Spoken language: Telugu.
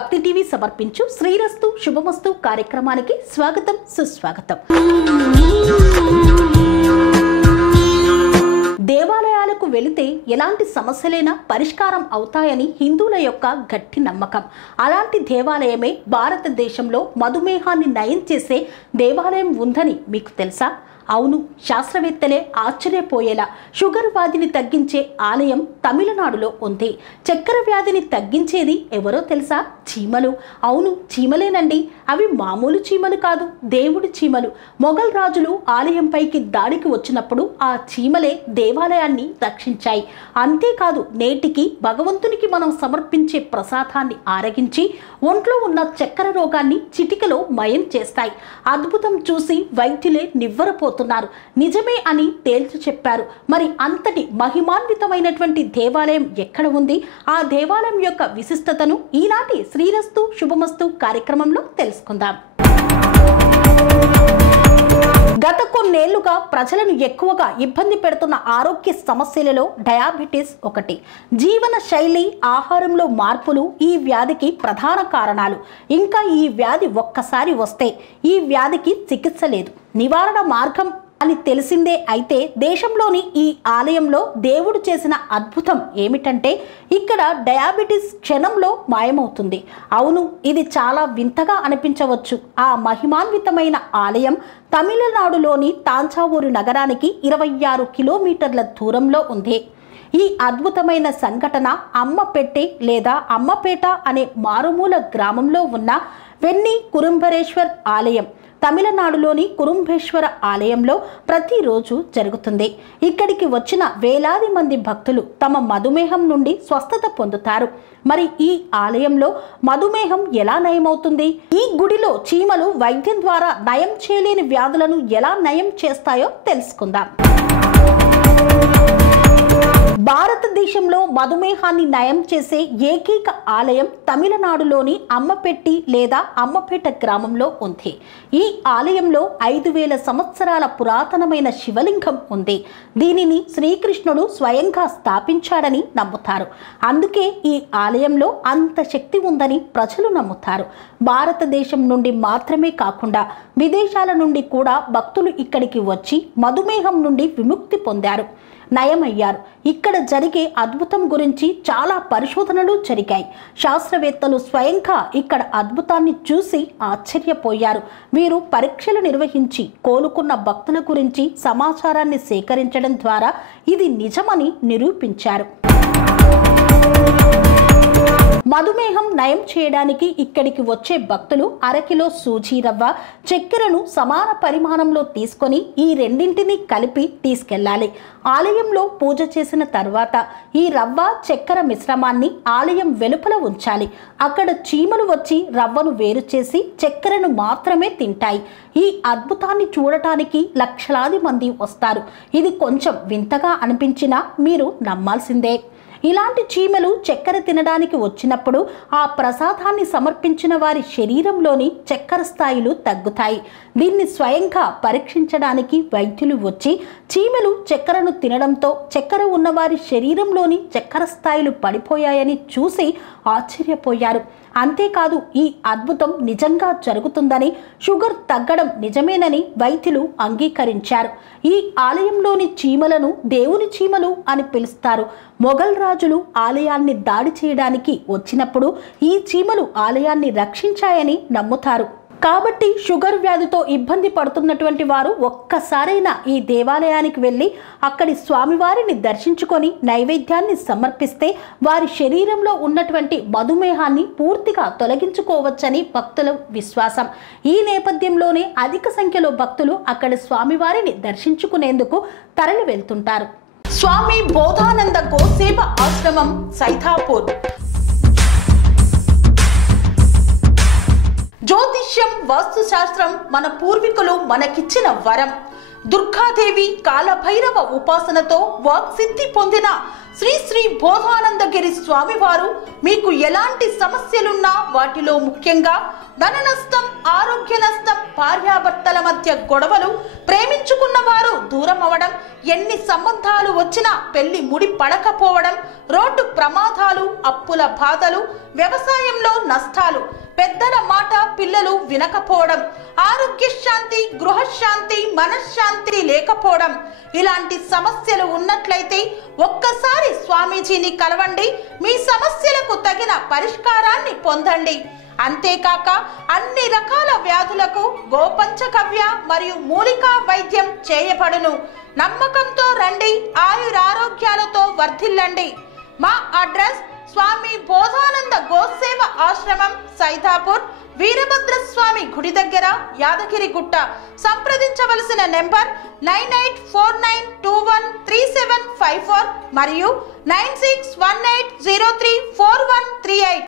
భక్తి టీవీ సమర్పించు శ్రీరస్తు శుభమస్తు కార్యక్రమానికి స్వాగతం సుస్వాగతం. దేవాలయాలకు వెళితే ఎలాంటి సమస్యలైనా పరిష్కారం అవుతాయని హిందువుల యొక్క గట్టి నమ్మకం. అలాంటి దేవాలయమే భారతదేశంలో మధుమేహాన్ని నయం చేసే దేవాలయం ఉందని మీకు తెలుసా? అవును, శాస్త్రవేత్తలే ఆశ్చర్యపోయేలా షుగర్ వ్యాధిని తగ్గించే ఆలయం తమిళనాడులో ఉంది. చక్కెర వ్యాధిని తగ్గించేది ఎవరో తెలుసా? చీమలు. అవును, చీమలేనండి. అవి మామూలు చీమలు కాదు, దేవుడి చీమలు. మొఘల్ రాజులు ఆలయంపైకి దాడికి వచ్చినప్పుడు ఆ చీమలే దేవాలయాన్ని రక్షించాయి. అంతేకాదు, నేటికి భగవంతునికి మనం సమర్పించే ప్రసాదాన్ని ఆరగించి ఒంట్లో ఉన్న చక్కెర రోగాన్ని చిటికలో మయం చేస్తాయి. అద్భుతం చూసి వైద్యులే నివ్వరపోతున్నారు. నిజమే అని తేల్చి చెప్పారు. మరి అంతటి మహిమాన్వితమైనటువంటి దేవాలయం ఎక్కడ ఉంది? ఆ దేవాలయం యొక్క విశిష్టతను ఈనాటి శ్రీరస్తు శుభమస్తు కార్యక్రమంలో తెలుసుకుందాం. గత కొన్నేళ్లుగా ప్రజలను ఎక్కువగా ఇబ్బంది పెడుతున్న ఆరోగ్య సమస్యలలో డయాబెటీస్ ఒకటి. జీవన శైలి, ఆహారంలో మార్పులు ఈ వ్యాధికి ప్రధాన కారణాలు. ఇంకా ఈ వ్యాధి ఒక్కసారి వస్తే ఈ వ్యాధికి చికిత్స లేదు, నివారణ మార్గం అని తెలిసిందే. అయితే దేశంలోని ఈ ఆలయంలో దేవుడు చేసిన అద్భుతం ఏమిటంటే ఇక్కడ డయాబెటీస్ క్షణంలో మాయమవుతుంది. అవును, ఇది చాలా వింతగా అనిపించవచ్చు. ఆ మహిమాన్వితమైన ఆలయం తమిళనాడులోని తాంజావూరు నగరానికి 26 కిలోమీటర్ల దూరంలో ఉంది. ఈ అద్భుతమైన సంఘటన అమ్మపెట్టి లేదా అమ్మపేట అనే మారుమూల గ్రామంలో ఉన్న వెన్ని కురుంబరేశ్వర్ ఆలయం, తమిళనాడులోని కురుంబేశ్వర ఆలయంలో ప్రతిరోజు జరుగుతుంది. ఇక్కడికి వచ్చిన వేలాది మంది భక్తులు తమ మధుమేహం నుండి స్వస్థత పొందుతారు. మరి ఈ ఆలయంలో మధుమేహం ఎలా నయమవుతుంది? ఈ గుడిలో చీమలు వైద్యం ద్వారా నయం చేయలేని వ్యాధులను ఎలా నయం చేస్తాయో తెలుసుకుందాం. భారతదేశంలో మధుమేహాన్ని నయం చేసే ఏకైక ఆలయం తమిళనాడులోని అమ్మపెట్టి లేదా అమ్మపేట గ్రామంలో ఉంది. ఈ ఆలయంలో 5000 సంవత్సరాల పురాతనమైన శివలింగం ఉంది. దీనిని శ్రీకృష్ణుడు స్వయంగా స్థాపించాడని నమ్ముతారు. అందుకే ఈ ఆలయంలో అంత శక్తి ఉందని ప్రజలు నమ్ముతారు. భారతదేశం నుండి మాత్రమే కాకుండా విదేశాల నుండి కూడా భక్తులు ఇక్కడికి వచ్చి మధుమేహం నుండి విముక్తి పొందారు, నయమయ్యారు. ఇక్కడ జరిగే అద్భుతం గురించి చాలా పరిశోధనలు జరిగాయి. శాస్త్రవేత్తలు స్వయంగా ఇక్కడ అద్భుతాన్ని చూసి ఆశ్చర్యపోయారు. వీరు పరీక్షలు నిర్వహించి కోలుకున్న భక్తుల గురించి సమాచారాన్ని సేకరించడం ద్వారా ఇది నిజమని నిరూపించారు. మధుమేహం నయం చేయడానికి ఇక్కడికి వచ్చే భక్తులు అరకిలో సూజీ రవ్వ, చక్కెరను సమాన పరిమాణంలో తీసుకొని ఈ రెండింటిని కలిపి తీసుకెళ్లాలి. ఆలయంలో పూజ చేసిన తర్వాత ఈ రవ్వ చక్కెర మిశ్రమాన్ని ఆలయం వెలుపల ఉంచాలి. అక్కడ చీమలు వచ్చి రవ్వను వేరు చేసి చక్కెరను మాత్రమే తింటాయి. ఈ అద్భుతాన్ని చూడటానికి లక్షలాది మంది వస్తారు. ఇది కొంచెం వింతగా అనిపించినా మీరు నమ్మాల్సిందే. ఇలాంటి చీమలు చక్కెర తినడానికి వచ్చినప్పుడు ఆ ప్రసాదాన్ని సమర్పించిన వారి శరీరంలోని చక్కెర స్థాయిలు తగ్గుతాయి. దీన్ని స్వయంగా పరీక్షించడానికి వైద్యులు వచ్చి చీమలు చక్కెరను తినడంతో చక్కెర ఉన్నవారి శరీరంలోని చక్కెర స్థాయిలు పడిపోయాయని చూసి ఆశ్చర్యపోయారు. అంతేకాదు, ఈ అద్భుతం నిజంగా జరుగుతుందని, షుగర్ తగ్గడం నిజమేనని వైద్యులు అంగీకరించారు. ఈ ఆలయంలోని చీమలను దేవుని చీమలు అని పిలుస్తారు. మొఘల్ రాజులు ఆలయాన్ని దాడి చేయడానికి వచ్చినప్పుడు ఈ చీమలు ఆలయాన్ని రక్షించాయని నమ్ముతారు. కాబట్టి షుగర్ వ్యాధితో ఇబ్బంది పడుతున్నటువంటి వారు ఒక్కసారైనా ఈ దేవాలయానికి వెళ్ళి అక్కడి స్వామివారిని దర్శించుకొని నైవేద్యాన్ని సమర్పిస్తే వారి శరీరంలో ఉన్నటువంటి మధుమేహాన్ని పూర్తిగా తొలగించుకోవచ్చని భక్తుల విశ్వాసం. ఈ నేపథ్యంలోనే అధిక సంఖ్యలో భక్తులు అక్కడి స్వామివారిని దర్శించుకునేందుకు తరలి వెళ్తుంటారు. స్వామి బోధానంద గోసేవ ఆశ్రమం, సైథాపూర్. జ్యోతిష్యం, వాస్తుశాస్త్రం మన పూర్వీకులు మనకిచ్చిన వరం. దుర్గాదేవి కాలభైరవ ఉపాసనతో వాక్సిద్ధి పొందిన శ్రీ శ్రీ బోధానందగిరి స్వామివారు మీకు ఎలాంటి సమస్యలున్నా, వాటిలో ముఖ్యంగా ధన నష్టం, ఆరోగ్య నష్టం, భార్యాభర్తల మధ్య గొడవలు, ప్రేమించుకున్న వారు దూరం అవడం, ఎన్ని సంబంధాలు వచ్చినా పెళ్లి ముడి పడకపోవడం, రోడ్డు ప్రమాదాలు, అప్పుల బాధలు, వ్యవసాయంలో నష్టాలు, పెద్దల మాట పిల్లలు వినకపోవడం, ఆరోగ్య శాంతి, గృహశాంతి, మనశ్శాంతి లేకపోవడం, ఇలాంటి సమస్యలు ఉన్నట్లయితే ఒక్కసారి స్వామీజీని కలవండి. మీ సమస్యలకు తగిన పరిష్కారాన్ని పొందండి. అంతేకాక అన్ని రకాల వ్యాధులకు గోపంచగవ్య మరియు మూలికా వైద్యం చేయబడును. నమ్మకంతో రండి, ఆయురారోగ్యాలతో వర్ధిల్లండి. మా అడ్రస్ స్వామి బోధానంద గోసేవ ఆశ్రమం, సైదాపూర్, వీరభద్రస్వామి గుడి దగ్గర, యాదగిరిగుట్ట. సంప్రదించవలసిన నెంబర్ 9849213754 మరియు 9618034138.